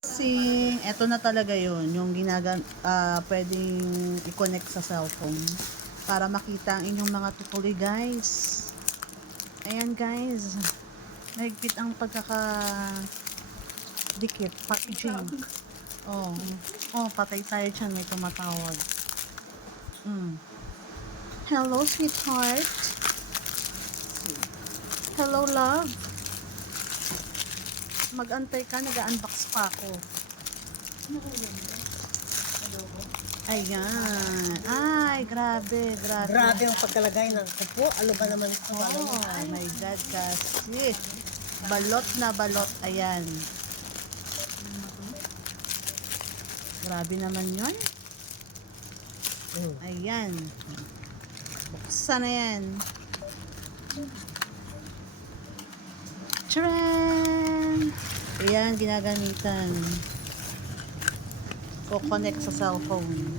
Eto na talaga yon yung pwedeng i-connect sa cellphone para makita ang inyong mga tutuloy, guys. Ayan, guys. Mahigpit ang dikit, packaging. Oh, patay tayo dyan, may tumatawag. Hello, sweetheart. Hello, love. Mag-antay ka, nag-unbox pa ako. Ayan. Ay, grabe. Grabe ang pagkalagay ng kupo. Ano ba naman ito? Oh my God, kasi. Balot na balot. Ayan. Grabe naman yun. Ayan. Buksan na yan. Tcharan! Ayan, ginagamitan. O connect sa cellphone.